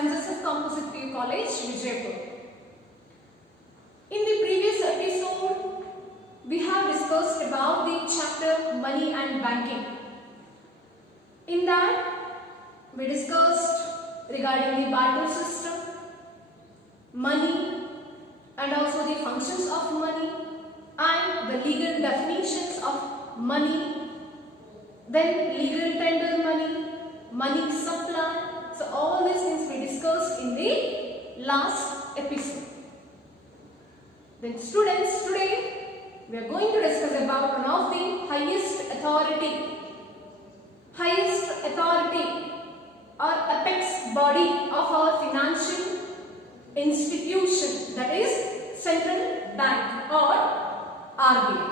St. Joseph Composite PU College, Vijaypur. In the previous episode, we have discussed about the chapter Money and Banking. In that, we discussed regarding the barter system, money, and also the functions of money, and the legal definitions of money, then legal tender money, money supply. So all these things we discussed in the last episode. Then students, today we are going to discuss about one of the highest authority or apex body of our financial institution, that is Central Bank or RBI.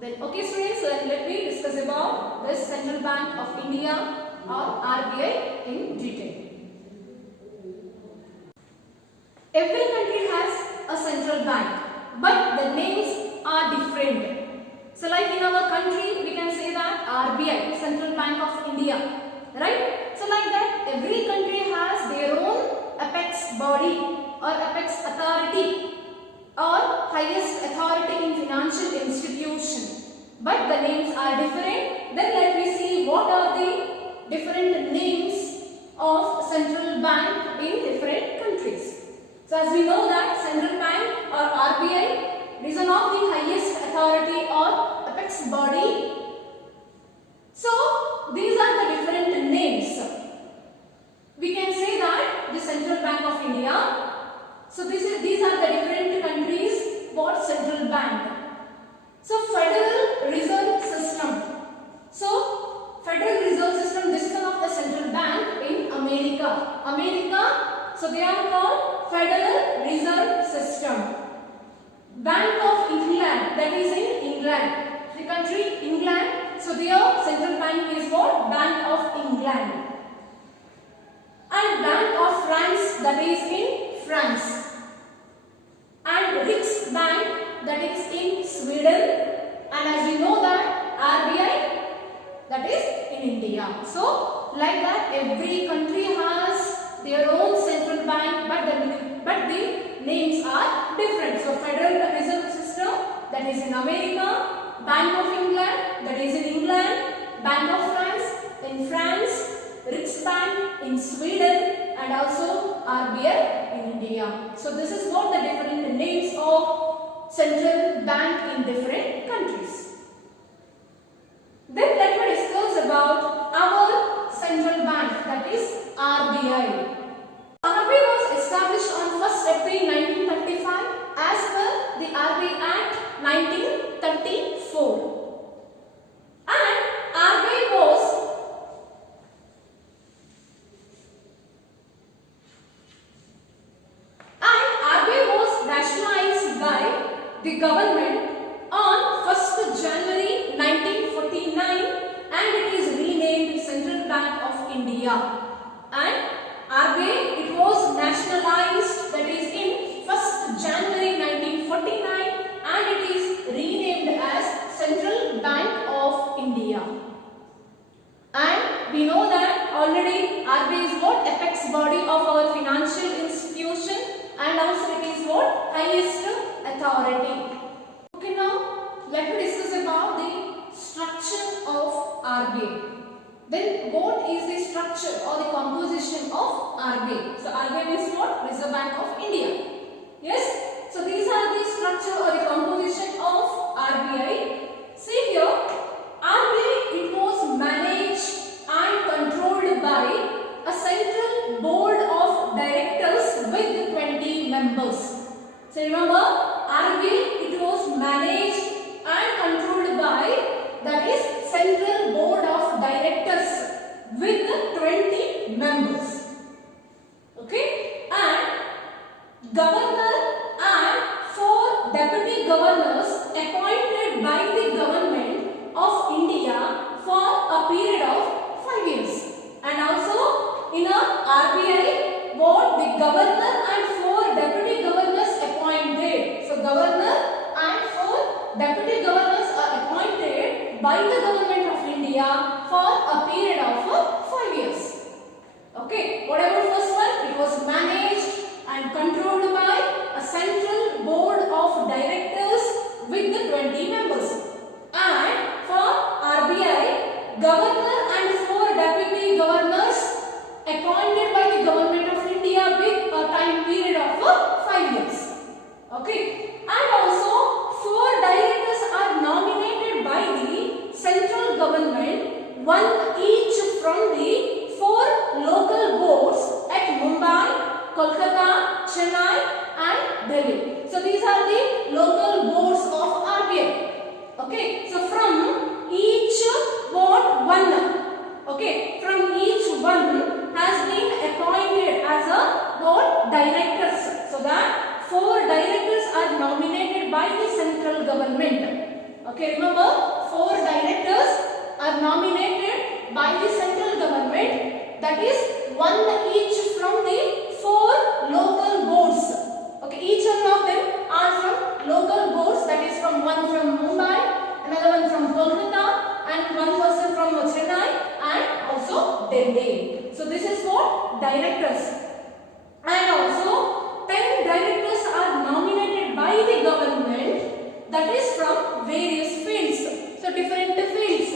Then okay students, let me discuss about the Central Bank of India or RBI in detail. Every country has a central bank, but the names are different. So like in our country, we can say that RBI, Central Bank of India, right? So like that, every country has their own apex body or apex authority or highest authority in financial institution, but the names are different. Then let me see what are the different names of central bank in different countries. So as we know that Central Bank or RBI is one of the highest authority or apex body. So these are the different names. We can say that the Central Bank of India. So these are the different countries what central bank. So Federal Reserve System. So Federal Reserve System, this is one of the central bank in America. So they are called Federal Reserve System. Bank of England, that is in England. The country England. So their central bank is what? Bank of England. And Bank of France, that is in France. And Riksbank, that is in Sweden. And as we know that RBI, that is in India. So like that, every country has their own central bank, but the names are different. So Federal Reserve System, that is in America, Bank of England, that is in England, Bank of France in France, Riksbank in Sweden, and also RBI in India. So this is what the different names of central bank in different countries. Then let me discuss about our central bank, that is RBI. RBI was established on 1st April 1935 as per the RBI Act 1934. And RBI was nationalized by the government on 1st January 1949 and it is renamed Central Bank of India. And RBI, it was nationalized, that is in 1st January 1949 and it is renamed as Central Bank of India. And we know that already RBI is what? Apex body of our financial institution and also it is what? Highest authority. Okay, now let me discuss about the structure of RBI. Then what is the structure or the composition of RBI? So RBI is what? Reserve Bank of India. Yes? So these are the structure or the composition of RBI. See here, RBI, it was managed and controlled by a central board of directors with 20 members. So remember, RBI, it was managed and controlled by, that is central board of directors with 20 members. Okay, and governor and 4 deputy governors appointed by the government of India for a period of 5 years. And also in a RBI, what the governor and 4 deputy governors appointed. So governor and 4 deputy governors are appointed by the government of India for a period of 5 years. Okay, whatever first one, it 20 members. And for RBI, governor and 4 deputy governors appointed by the government of India with a time period of 5 years. Okay. And also 4 directors are nominated by the central government, one each from the 4 local boards at Mumbai, Kolkata, Chennai and Delhi. So these are the local boards of RBI. Okay, so from each board one. Okay, from each one has been appointed as a board directors. So that 4 directors are nominated by the central government. Okay, remember 4 directors are nominated by the central government. That is one each from the 4 local boards. Okay, each one of them are from local boards. That is one from Mumbai, another one from Kolkata, and one person from Chennai and also Delhi. So this is what directors. And also 10 directors are nominated by the government. That is from various fields. So different fields.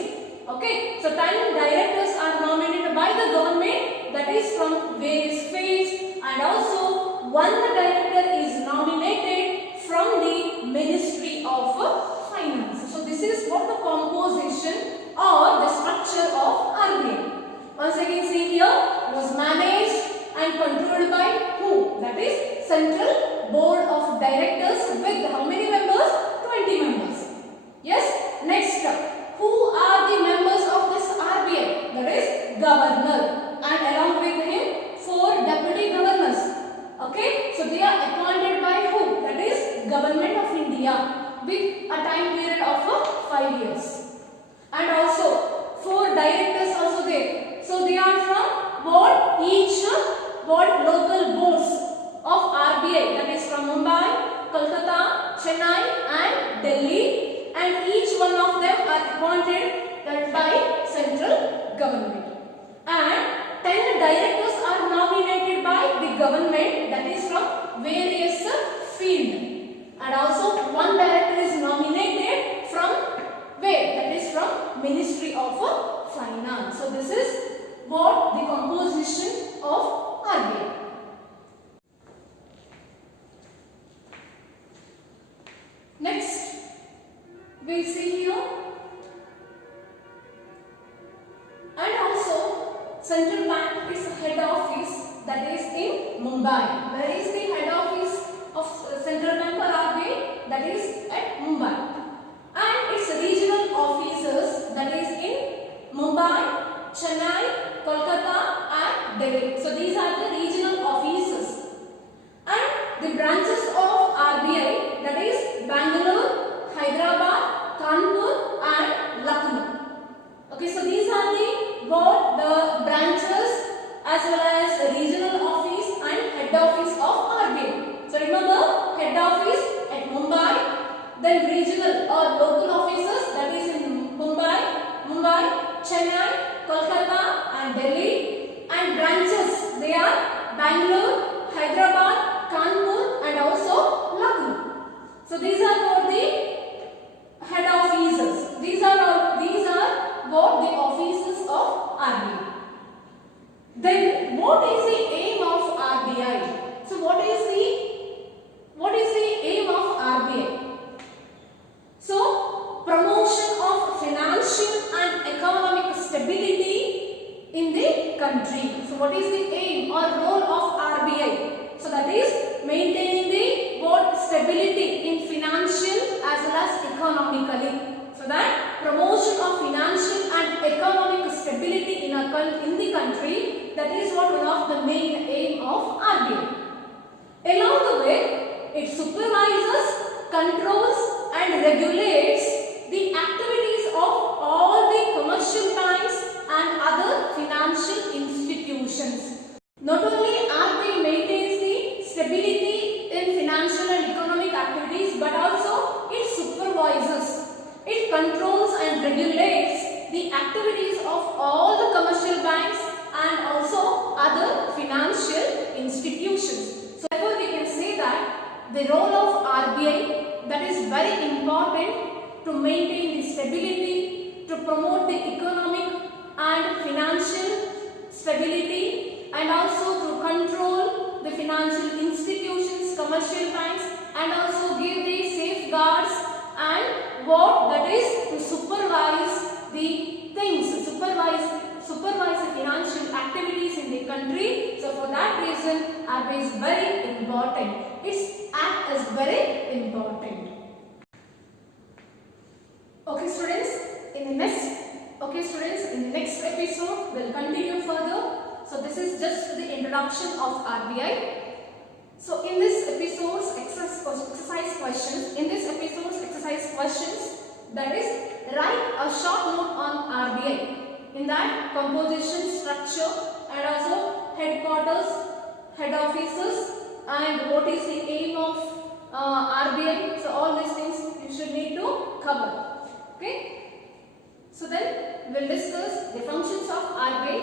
Okay, so 10 directors are nominated by the government, that is from various fields, and also 1 director is nominated from the Ministry of Finance. So this is what the composition or the structure of RBI. Once again see here, it was managed and controlled by who? That is Central Board of Directors with how many members? 20 members. Yes, next who are the members of this RBI? That is governor, and along with him 4 deputy governors. Okay, so they are appointed by who? That is Government of India with a time period of 5 years. And also 4 directors also there. So they are from board, each board local boards of RBI, that is from Mumbai, Kolkata, Chennai and Delhi. And each one of them are appointed by central government. And 10 directors are nominated by the government, that is from various field. And also 1 director is nominated from where? That is from Ministry of Finance. So this is what the composition of RBI. Next, we see here, and also central bank is head office, that is in Mumbai. Where is the head office of central bank or RBI? That is at Mumbai. And its regional offices, that is in Mumbai, Chennai, Kolkata and Delhi. So these are the regional offices. And the branches of RBI, that is Bangalore, Hyderabad, Kanpur and Lucknow. Okay, so these are the branches as well as regional office and head office of RBI. So remember, head office at Mumbai, then regional or local offices, that is in Mumbai, Chennai, Kolkata and Delhi, and branches, they are Bangalore, Hyderabad, Kanpur and also Lucknow. So these are for the head offices. These are what the offices of RBI. Then what is the aim of RBI? So what is the aim of RBI? So promotion of financial and economic stability in the country. So what is the aim or role of RBI? So that is maintaining the what stability in financial as well as economically. So that promotion of financial and economic stability in the country, that is what one of the main aim of RBI. Along the way, it supervises, controls and regulates the activities of all the commercial banks and other financial institutions. Not only RBI maintains the stability in financial and economic activities, but also it supervises, it controls and regulates the activities of all the commercial banks and also other financial institutions. So therefore we can say that the role of RBI, that is very important to maintain the stability, to promote the economic and financial stability, and also to control the financial institutions, commercial banks, and also give the safeguards and what that is to supervise the things, supervise the financial activities in the country. So for that reason, RBI is very important. Its act is very important. Okay students, in the next episode we'll continue further. So this is just the introduction of RBI. So in this episode's exercise questions, that is, write a short note on RBI. In that, composition, structure, and also headquarters, head offices, and what is the aim of RBI. So all these things you should need to cover. Okay. So then we'll discuss the functions of RBI